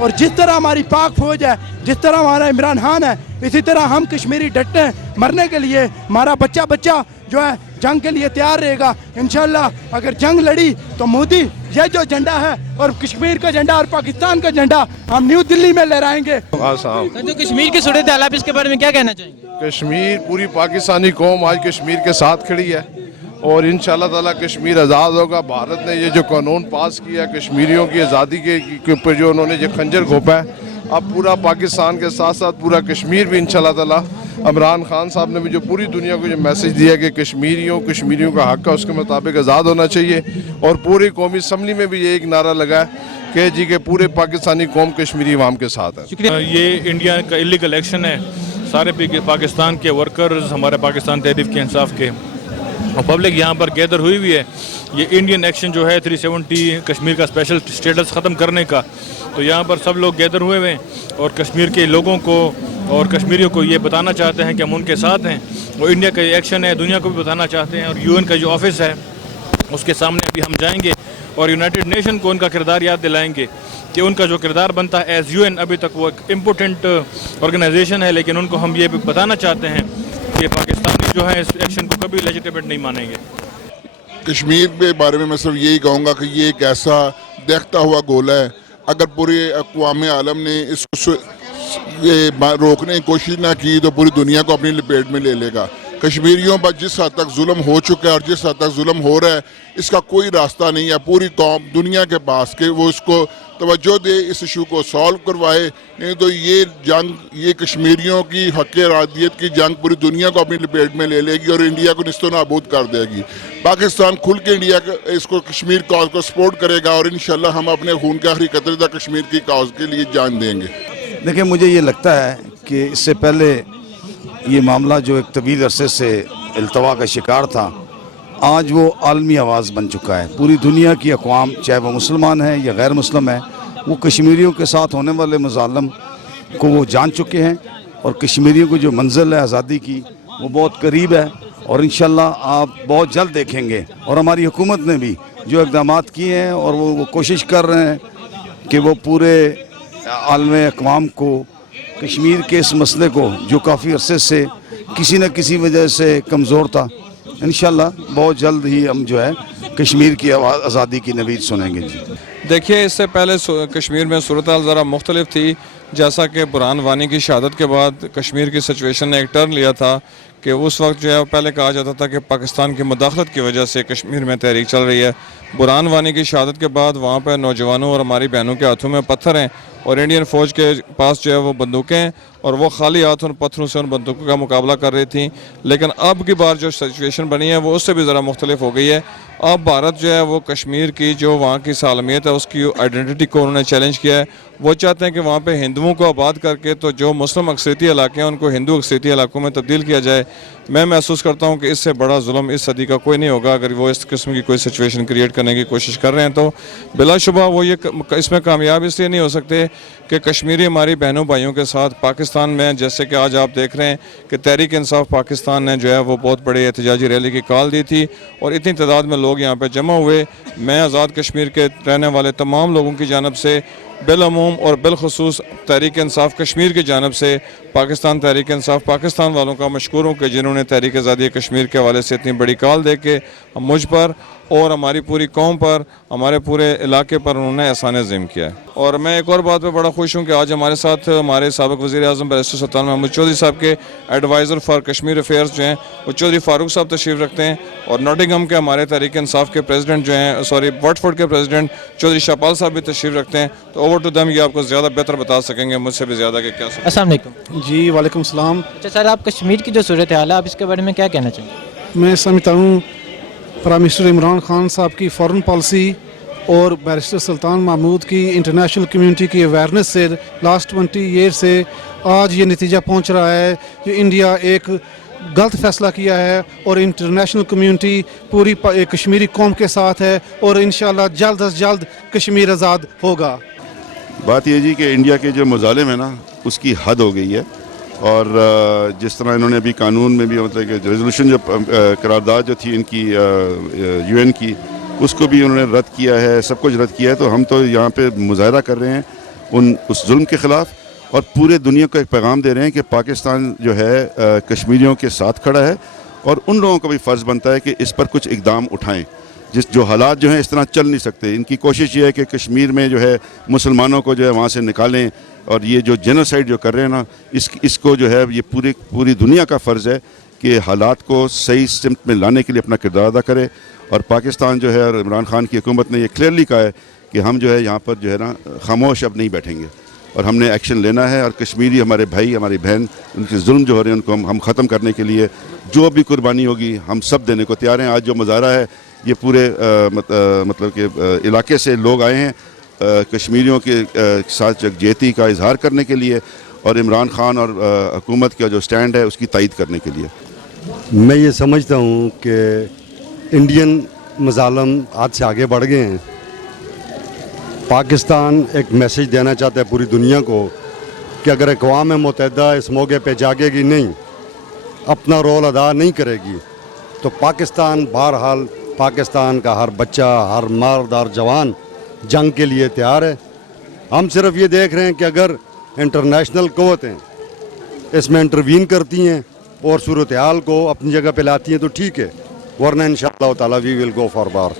اور جس طرح ہماری پاک فوج ہے، جس طرح ہمارا عمران خان ہے، اسی طرح ہم کشمیری ڈٹے ہیں مرنے کے لیے. ہمارا بچہ جو ہے جنگ کے لیے تیار رہے گا انشاءاللہ. اگر جنگ لڑی تو مودی یہ جو جھنڈا ہے اور کشمیر کا جھنڈا اور پاکستان کا جھنڈا ہم نیو دلی میں لہرائیں گے. جو کشمیر کی صورت حال ہے اس کے بارے میں کیا کہنا چاہیں گے؟ کشمیر پوری پاکستانی قوم آج کشمیر کے ساتھ کھڑی ہے اور انشاءاللہ تعالیٰ کشمیر آزاد ہوگا. بھارت نے یہ جو قانون پاس کیا کشمیریوں کی آزادی کے اوپر جو انہوں نے یہ خنجر گھونپا ہے، اب پورا پاکستان کے ساتھ ساتھ پورا کشمیر بھی انشاءاللہ تعالیٰ. عمران خان صاحب نے بھی جو پوری دنیا کو جو میسیج دیا کہ کشمیریوں کا حق ہے، اس کے مطابق آزاد ہونا چاہیے. اور پوری قومی اسمبلی میں بھی یہ ایک نعرہ لگا ہے کہ پورے پاکستانی قوم کشمیری عوام کے ساتھ ہے. یہ انڈیا کا الیگل ایکشن ہے. سارے پاکستان کے ورکرز، ہمارے پاکستان تحریک کے انصاف کے اور پبلک یہاں پر گیدر ہوئی ہوئی ہے. یہ انڈین ایکشن جو ہے 370 کشمیر کا اسپیشل سٹیٹس ختم کرنے کا، تو یہاں پر سب لوگ گیدر ہوئے ہوئے ہیں اور کشمیر کے لوگوں کو اور کشمیریوں کو یہ بتانا چاہتے ہیں کہ ہم ان کے ساتھ ہیں. وہ انڈیا کا یہ ایکشن ہے، دنیا کو بھی بتانا چاہتے ہیں. اور UN کا جو آفس ہے اس کے سامنے ابھی ہم جائیں گے اور یونائٹڈ نیشن کو ان کا کردار یاد دلائیں گے کہ ان کا جو کردار بنتا ہے ایز UN. ابھی تک وہ ایک امپورٹنٹ آرگنائزیشن ہے، لیکن ان کو ہم یہ بھی بتانا چاہتے ہیں کہ پاکستانی جو ہے اس ایکشن کو کبھی لیجیٹیمیٹ نہیں مانیں گے. کشمیر کے بارے میں صرف یہی کہوں گا کہ یہ ایک ایسا دیکھتا ہوا گولا ہے. اگر پورے اقوام عالم نے اس کو روکنے کی کوشش نہ کی تو پوری دنیا کو اپنی لپیٹ میں لے لے گا. کشمیریوں پر جس حد تک ظلم ہو چکا ہے اور جس حد تک ظلم ہو رہا ہے، اس کا کوئی راستہ نہیں ہے پوری قوم دنیا کے پاس کہ وہ اس کو توجہ دے، اس ایشو کو سالو کروائے. نہیں تو یہ جنگ، یہ کشمیریوں کی حق ارادیت کی جنگ پوری دنیا کو اپنی لپیٹ میں لے لے گی اور انڈیا کو نست و نابود کر دے گی. پاکستان کھل کے انڈیا اس کو کشمیر کاز کو سپورٹ کرے گا اور انشاءاللہ ہم اپنے خون کے آخری قطرے تک کشمیر کی کاز کے لیے جان دیں گے. دیکھیں، مجھے یہ لگتا ہے کہ اس سے پہلے یہ معاملہ جو ایک طویل عرصے سے التوا کا شکار تھا، آج وہ عالمی آواز بن چکا ہے. پوری دنیا کی اقوام، چاہے وہ مسلمان ہیں یا غیر مسلم ہیں، وہ کشمیریوں کے ساتھ ہونے والے مظالم کو وہ جان چکے ہیں اور کشمیریوں کو جو منزل ہے آزادی کی وہ بہت قریب ہے. اور انشاءاللہ آپ بہت جلد دیکھیں گے. اور ہماری حکومت نے بھی جو اقدامات کیے ہیں اور وہ کوشش کر رہے ہیں کہ وہ پورے عالم اقوام کو کشمیر کے اس مسئلے کو جو کافی عرصے سے کسی نہ کسی وجہ سے کمزور تھا، انشاءاللہ بہت جلد ہی ہم جو ہے کشمیر کی آزادی کی نوید سنیں گے. دیکھیے، اس سے پہلے کشمیر میں صورتحال ذرا مختلف تھی. جیسا کہ برہان وانی کی شہادت کے بعد کشمیر کی سچویشن نے ایک ٹرن لیا تھا کہ اس وقت جو ہے پہلے کہا جاتا تھا کہ پاکستان کی مداخلت کی وجہ سے کشمیر میں تحریک چل رہی ہے. برہان وانی کی شہادت کے بعد وہاں پہ نوجوانوں اور ہماری بہنوں کے ہاتھوں میں پتھر ہیں اور انڈین فوج کے پاس جو ہے وہ بندوقیں ہیں اور وہ خالی ہاتھ ان پتھروں سے ان بندوقوں کا مقابلہ کر رہی تھیں. لیکن اب کی بار جو سچویشن بنی ہے وہ اس سے بھی ذرا مختلف ہو گئی ہے. اب بھارت جو ہے وہ کشمیر کی جو وہاں کی سالمیت ہے اس کی آئیڈینٹی کو انہوں نے چیلنج کیا ہے. وہ چاہتے ہیں کہ وہاں پہ ہندوؤں کو آباد کر کے تو جو مسلم اکثریتی علاقے ہیں ان کو ہندو اکثریتی علاقوں میں تبدیل کیا جائے. میں محسوس کرتا ہوں کہ اس سے بڑا ظلم اس صدی کا کوئی نہیں ہوگا. اگر وہ اس قسم کی کوئی سچویشن کریٹ کرنے کی کوشش کر رہے ہیں تو بلا شبہ وہ یہ اس میں کامیاب اس لیے نہیں ہو سکتے کہ کشمیری ہماری بہنوں بھائیوں کے ساتھ پاکستان میں، جیسے کہ آج آپ دیکھ رہے ہیں کہ تحریک انصاف پاکستان نے جو ہے وہ بہت بڑے احتجاجی ریلی کی کال دی تھی اور اتنی تعداد میں لوگ یہاں پہ جمع ہوئے. میں آزاد کشمیر کے رہنے والے تمام لوگوں کی جانب سے بالعموم اور بالخصوص تحریک انصاف کشمیر کی جانب سے پاکستان تحریک انصاف پاکستان والوں کا مشکور ہوں کہ جنہوں نے تحریک آزادی کشمیر کے حوالے سے اتنی بڑی کال دے کے مجھ پر اور ہماری پوری قوم پر، ہمارے پورے علاقے پر انہوں نے احسان عظیم کیا ہے. اور میں ایک اور بات پہ بڑا خوش ہوں کہ آج ہمارے ساتھ ہمارے سابق وزیر اعظم بیرسٹر سلطان محمود چودھری صاحب کے ایڈوائزر فار کشمیر افیئرز جو ہیں وہ چودھری فاروق صاحب تشریف رکھتے ہیں اور ناٹنگھم کے ہمارے تحریک انصاف کے پریزیڈنٹ جو ہیں واٹفورڈ کے پریزیڈنٹ چودھری شاپال صاحب بھی تشریف رکھتے ہیں. تو اوور ٹو دم، یہ آپ کو زیادہ بہتر بتا سکیں گے مجھ سے بھی زیادہ کہ کیا. السلام علیکم. جی وعلیکم السلام. اچھا سر، آپ کشمیر کی جو صورت حال ہے آپ اس کے بارے میں کیا کہنا چاہیں گے؟ میں سمجھتا ہوں پرائم منسٹر عمران خان صاحب کی فارن پالیسی اور بیرسٹر سلطان محمود کی انٹرنیشنل کمیونٹی کی اویئرنیس سے لاسٹ 20 ایئر سے آج یہ نتیجہ پہنچ رہا ہے کہ انڈیا ایک غلط فیصلہ کیا ہے اور انٹرنیشنل کمیونٹی پوری کشمیری قوم کے ساتھ ہے اور انشاءاللہ جلد از جلد کشمیر آزاد ہوگا. بات یہ جی کہ انڈیا کے جو مظالم ہیں نا اس کی حد ہو گئی ہے. اور جس طرح انہوں نے ابھی قانون میں بھی مطلب کہ ریزولوشن جو قرارداد جو تھی ان کی یو این کی, اس کو بھی انہوں نے رد کیا ہے, سب کچھ رد کیا ہے. تو ہم تو یہاں پہ مظاہرہ کر رہے ہیں اس ظلم کے خلاف, اور پورے دنیا کو ایک پیغام دے رہے ہیں کہ پاکستان جو ہے کشمیریوں کے ساتھ کھڑا ہے, اور ان لوگوں کا بھی فرض بنتا ہے کہ اس پر کچھ اقدام اٹھائیں. جو حالات جو ہیں اس طرح چل نہیں سکتے. ان کی کوشش یہ ہے کہ کشمیر میں جو ہے مسلمانوں کو جو ہے وہاں سے نکالیں, اور یہ جو جینوسائیڈ جو کر رہے ہیں نا, اس کو جو ہے یہ پوری دنیا کا فرض ہے کہ حالات کو صحیح سمت میں لانے کے لیے اپنا کردار ادا کرے. اور پاکستان جو ہے, اور عمران خان کی حکومت نے یہ کلیئرلی کہا ہے کہ ہم جو ہے یہاں پر جو ہے نا خاموش اب نہیں بیٹھیں گے, اور ہم نے ایکشن لینا ہے. اور کشمیری ہمارے بھائی, ہماری بہن, ان کے ظلم جو ہو رہے ہیں ان کو ہم ختم کرنے کے لیے جو بھی قربانی ہوگی ہم سب دینے کو تیار ہیں. آج جو مظاہرہ ہے یہ پورے مطلب کہ علاقے سے لوگ آئے ہیں کشمیریوں کے ساتھ یکجہتی کا اظہار کرنے کے لیے, اور عمران خان اور حکومت کا جو سٹینڈ ہے اس کی تائید کرنے کے لیے. میں یہ سمجھتا ہوں کہ انڈین مظالم آج سے آگے بڑھ گئے ہیں. پاکستان ایک میسیج دینا چاہتا ہے پوری دنیا کو کہ اگر اقوام متحدہ اس موقع پہ جاگے گی نہیں, اپنا رول ادا نہیں کرے گی, تو پاکستان بہرحال پاکستان کا ہر بچہ, ہر مرد, ہر جوان جنگ کے لیے تیار ہے. ہم صرف یہ دیکھ رہے ہیں کہ اگر انٹرنیشنل قوتیں اس میں انٹروین کرتی ہیں اور صورتحال کو اپنی جگہ پہ لاتی ہیں تو ٹھیک ہے, ورنہ انشاءاللہ تعالی وی ول گو فار وار.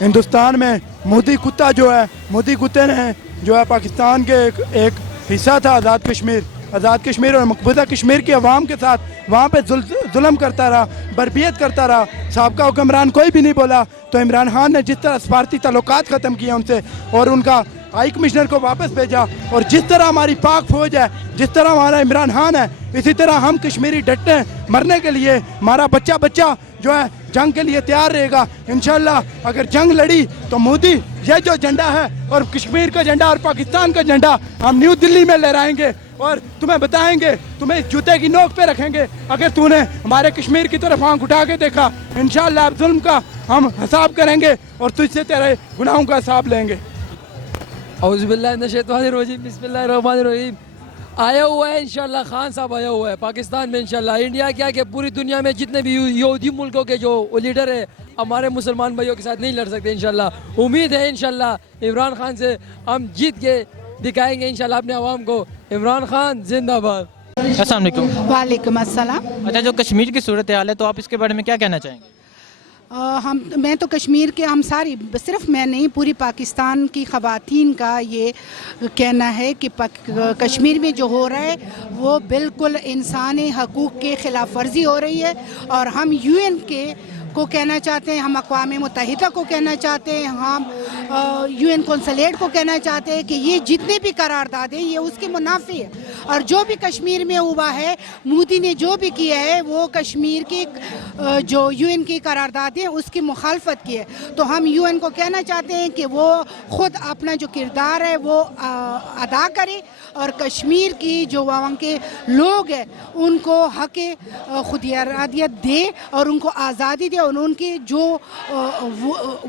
ہندوستان میں مودی کتا جو ہے, مودی کتے نے جو ہے پاکستان کے ایک حصہ تھا آزاد کشمیر اور مقبوضہ کشمیر کی عوام کے ساتھ وہاں پہ ظلم کرتا رہا, بربریت کرتا رہا. سابقہ حکمران کوئی بھی نہیں بولا. تو عمران خان نے جس طرح سفارتی تعلقات ختم کیے ان سے, اور ان کا ہائی کمشنر کو واپس بھیجا, اور جس طرح ہماری پاک فوج ہے, جس طرح ہمارا عمران خان ہے, اسی طرح ہم کشمیری ڈٹے ہیں مرنے کے لیے. ہمارا بچہ جو ہے جنگ کے لیے تیار رہے گا انشاءاللہ. اگر جنگ لڑی تو مودی یہ جو جھنڈا ہے اور کشمیر کا جھنڈا اور پاکستان کا جھنڈا ہم نیو دلی میں لہرائیں گے, اور تمہیں بتائیں گے, تمہیں جوتے کی نوک پہ رکھیں گے اگر تو نے ہمارے کشمیر کی طرف آنکھ اٹھا کے دیکھا. انشاءاللہ اب ظلم کا ہم حساب کریں گے اور تجھ سے تیرے گناہوں کا حساب لیں گے. اعوذ باللہ من الشیطان الرجیم, بسم اللہ الرحمن الرحیم. آیا ہوا ہے انشاءاللہ, خان صاحب آیا ہوا ہے پاکستان میں انشاءاللہ. انڈیا کیا کہ پوری دنیا میں جتنے بھی یہودی ملکوں کے جو لیڈر ہیں ہمارے مسلمان بھائیوں کے ساتھ نہیں لڑ سکتے انشاءاللہ. امید ہے انشاءاللہ عمران خان سے ہم جیت کے دکھائیں گے انشاءاللہ اپنے عوام کو. عمران خان زندہ باد. السلام علیکم. وعلیکم السلام. اچھا, جو کشمیر کی صورتحال ہے تو آپ اس کے بارے میں کیا کہنا چاہیں گے؟ میں تو کشمیر کے, ہم ساری, صرف میں نہیں, پوری پاکستان کی خواتین کا یہ کہنا ہے کہ کشمیر میں جو ہو رہا ہے وہ بالکل انسانی حقوق کے خلاف ورزی ہو رہی ہے. اور ہم یو این کو کہنا چاہتے ہیں, ہم اقوام متحدہ کو کہنا چاہتے ہیں, ہم یو این کونسلیٹ کو کہنا چاہتے ہیں کہ یہ جتنے بھی قرارداد ہیں یہ اس کے منافی ہے. اور جو بھی کشمیر میں ہوا ہے, مودی نے جو بھی کیا ہے وہ کشمیر کی جو یو این کی قرارداد ہیں اس کی مخالفت کی ہے. تو ہم یو این کو کہنا چاہتے ہیں کہ وہ خود اپنا جو کردار ہے وہ ادا کرے, اور کشمیر کی جو وہاں کے لوگ ہیں ان کو حق خود ارادیت دے, اور ان کو آزادی دے, اور ان کی جو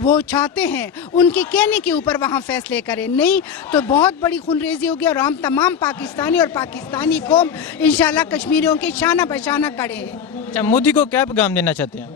وہ چاہتے ہیں ان کے کہنے کے اوپر وہاں فیصلے کریں. نہیں تو بہت بڑی خونریزی ہوگی, اور ہم تمام پاکستانی اور پاکستانی قوم انشاءاللہ کشمیریوں کے شانہ بشانہ کھڑے ہیں. اچھا, مودی کو کیا پیغام دینا چاہتے ہیں؟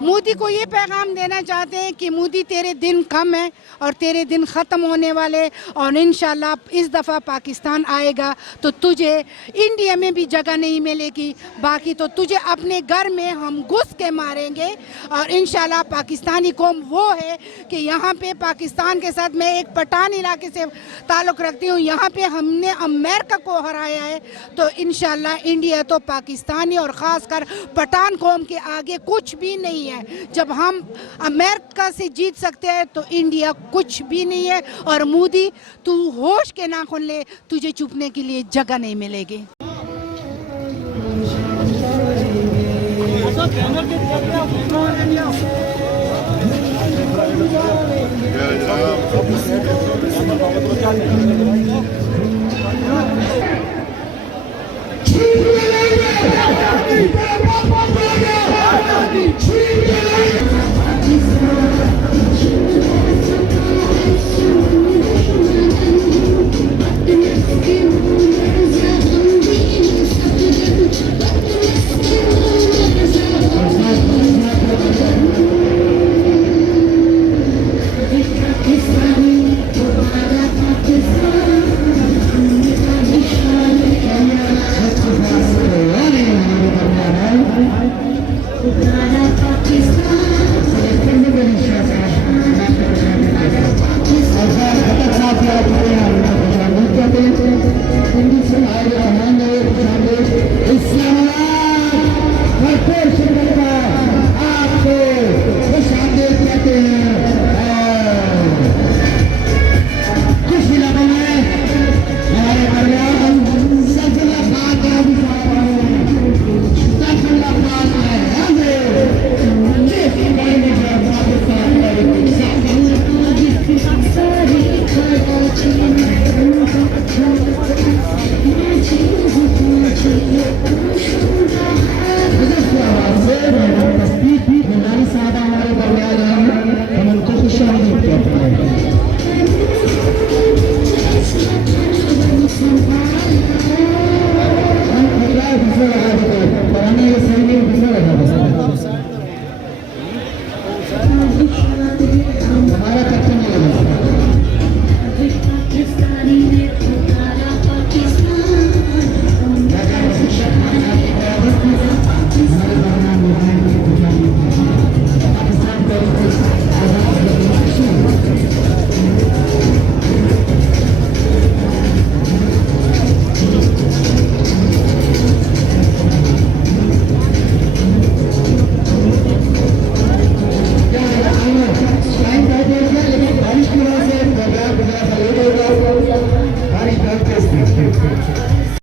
مودی کو یہ پیغام دینا چاہتے ہیں کہ مودی تیرے دن کم ہیں اور تیرے دن ختم ہونے والے, اور انشاءاللہ اس دفعہ پاکستان آئے گا تو تجھے انڈیا میں بھی جگہ نہیں ملے گی, باقی تو تجھے اپنے گھر میں ہم گھس کے ماریں گے. اور انشاءاللہ پاکستانی قوم وہ ہے کہ یہاں پہ پاکستان کے ساتھ, میں ایک پٹھان علاقے سے تعلق رکھتی ہوں, یہاں پہ ہم نے امریکہ کو ہرایا ہے, تو انشاءاللہ انڈیا تو پاکستانی اور خاص کر پٹھان قوم کے آگے کچھ بھی نہیں ہے. جب ہم امریکہ سے جیت سکتے ہیں تو انڈیا کچھ بھی نہیں ہے. اور مودی تو ہوش کے ناخن لے, تجھے چھپنے کے لیے جگہ نہیں ملے گی. سندھ سے آئے